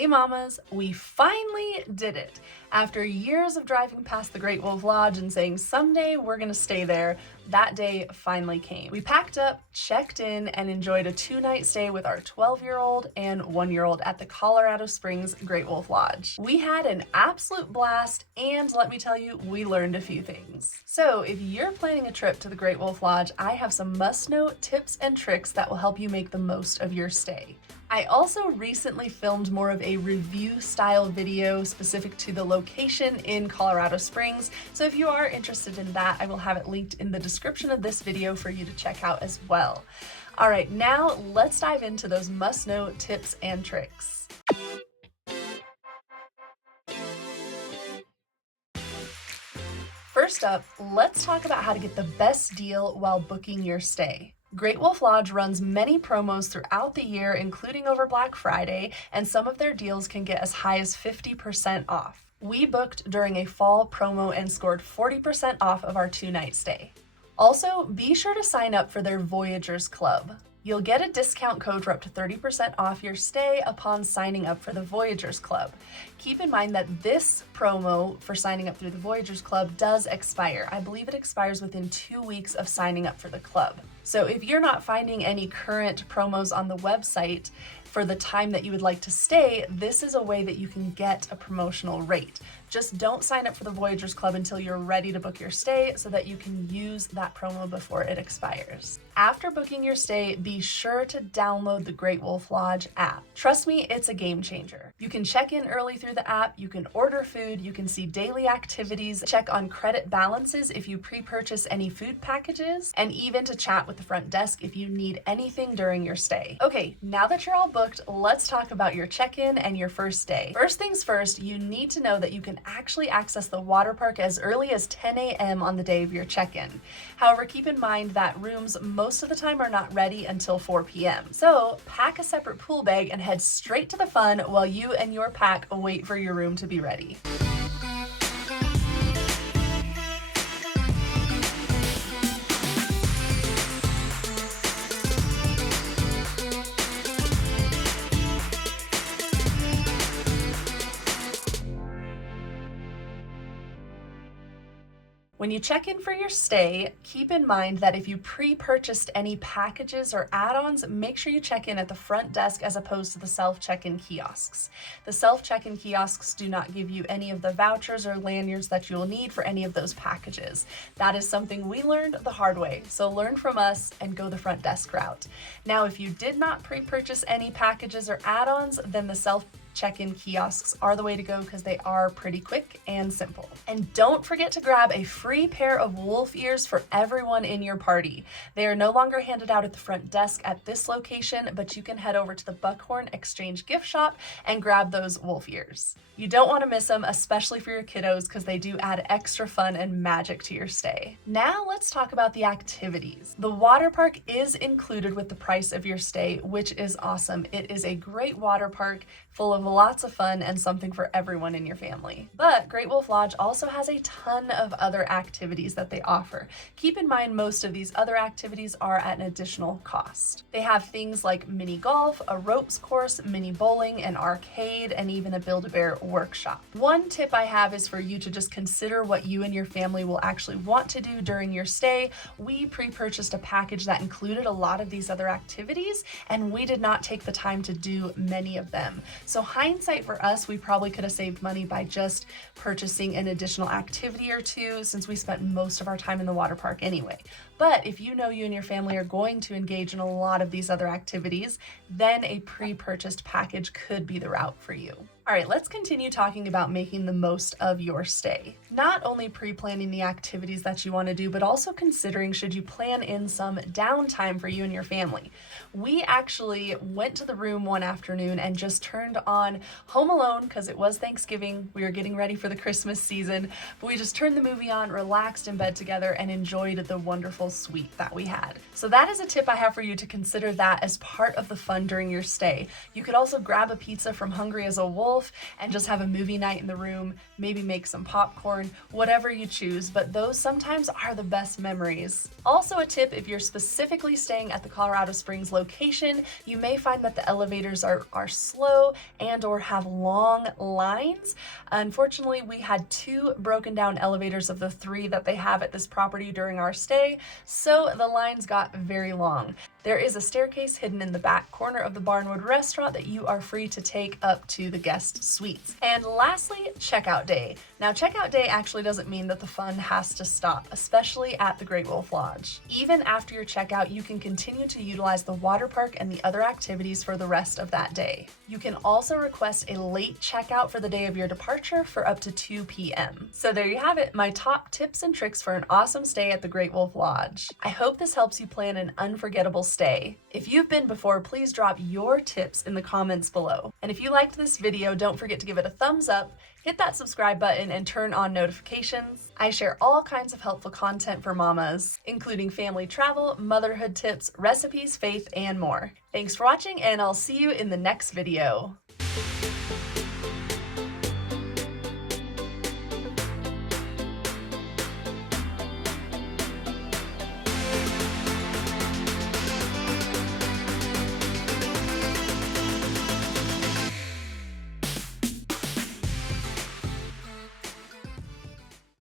Hey mamas, we finally did it. After years of driving past the Great Wolf Lodge and saying someday we're gonna stay there, that day finally came. We packed up, checked in, and enjoyed a 2-night stay with our 12-year-old and 1-year-old at the Colorado Springs Great Wolf Lodge. We had an absolute blast, and let me tell you, we learned a few things. So if you're planning a trip to the Great Wolf Lodge, I have some must-know tips and tricks that will help you make the most of your stay. I also recently filmed more of a review style video specific to the location in Colorado Springs, so if you are interested in that, I will have it linked in the description of this video for you to check out as well. All right, now let's dive into those must-know tips and tricks. First up, let's talk about how to get the best deal while booking your stay. Great Wolf Lodge runs many promos throughout the year, including over Black Friday, and some of their deals can get as high as 50% off. We booked during a fall promo and scored 40% off of our 2-night stay. Also, be sure to sign up for their Voyagers Club. You'll get a discount code for up to 30% off your stay upon signing up for the Voyagers Club. Keep in mind that this promo for signing up through the Voyagers Club does expire. I believe it expires within 2 weeks of signing up for the club. So if you're not finding any current promos on the website for the time that you would like to stay, this is a way that you can get a promotional rate. Just don't sign up for the Voyagers Club until you're ready to book your stay so that you can use that promo before it expires. After booking your stay, be sure to download the Great Wolf Lodge app. Trust me, it's a game changer. You can check in early through the app, you can order food, you can see daily activities, check on credit balances if you pre-purchase any food packages, and even to chat with the front desk if you need anything during your stay. Okay, now that you're all booked, let's talk about your check-in and your first day. First things first, you need to know that you can actually access the water park as early as 10 a.m. on the day of your check-in. However, keep in mind that rooms most of the time are not ready until 4 p.m. So pack a separate pool bag and head straight to the fun while you and your pack wait for your room to be ready. When you check in for your stay, keep in mind that if you pre-purchased any packages or add-ons, make sure you check in at the front desk as opposed to the self-check-in kiosks. The self-check-in kiosks do not give you any of the vouchers or lanyards that you'll need for any of those packages. That is something we learned the hard way, so learn from us and go the front desk route. Now, if you did not pre-purchase any packages or add-ons, then the check-in kiosks are the way to go because they are pretty quick and simple. And don't forget to grab a free pair of wolf ears for everyone in your party. They are no longer handed out at the front desk at this location, but you can head over to the Buckhorn Exchange gift shop and grab those wolf ears. You don't want to miss them, especially for your kiddos, because they do add extra fun and magic to your stay. Now let's talk about the activities. The water park is included with the price of your stay, which is awesome. It is a great water park full of lots of fun and something for everyone in your family. But Great Wolf Lodge also has a ton of other activities that they offer. Keep in mind most of these other activities are at an additional cost. They have things like mini golf, a ropes course, mini bowling, an arcade, and even a Build-A-Bear workshop. One tip I have is for you to just consider what you and your family will actually want to do during your stay. We pre-purchased a package that included a lot of these other activities, and we did not take the time to do many of them. So hindsight for us, we probably could have saved money by just purchasing an additional activity or two since we spent most of our time in the water park anyway. But if you know you and your family are going to engage in a lot of these other activities, then a pre-purchased package could be the route for you. All right, let's continue talking about making the most of your stay. Not only pre-planning the activities that you want to do, but also considering should you plan in some downtime for you and your family. We actually went to the room one afternoon and just turned on Home Alone because it was Thanksgiving. We were getting ready for the Christmas season, but we just turned the movie on, relaxed in bed together, and enjoyed the wonderful little suite that we had. So that is a tip I have for you to consider that as part of the fun during your stay. You could also grab a pizza from Hungry as a Wolf and just have a movie night in the room, maybe make some popcorn, whatever you choose, but those sometimes are the best memories. Also a tip, if you're specifically staying at the Colorado Springs location, you may find that the elevators are slow and or have long lines. Unfortunately, we had 2 broken down elevators of the 3 that they have at this property during our stay, so the lines got very long. There is a staircase hidden in the back corner of the Barnwood restaurant that you are free to take up to the guest suites. And lastly, checkout day. Now, checkout day actually doesn't mean that the fun has to stop, especially at the Great Wolf Lodge. Even after your checkout, you can continue to utilize the water park and the other activities for the rest of that day. You can also request a late checkout for the day of your departure for up to 2 p.m. So there you have it, my top tips and tricks for an awesome stay at the Great Wolf Lodge. I hope this helps you plan an unforgettable stay. If you've been before, please drop your tips in the comments below. And if you liked this video, don't forget to give it a thumbs up, hit that subscribe button, and turn on notifications. I share all kinds of helpful content for mamas, including family travel, motherhood tips, recipes, faith, and more. Thanks for watching, and I'll see you in the next video.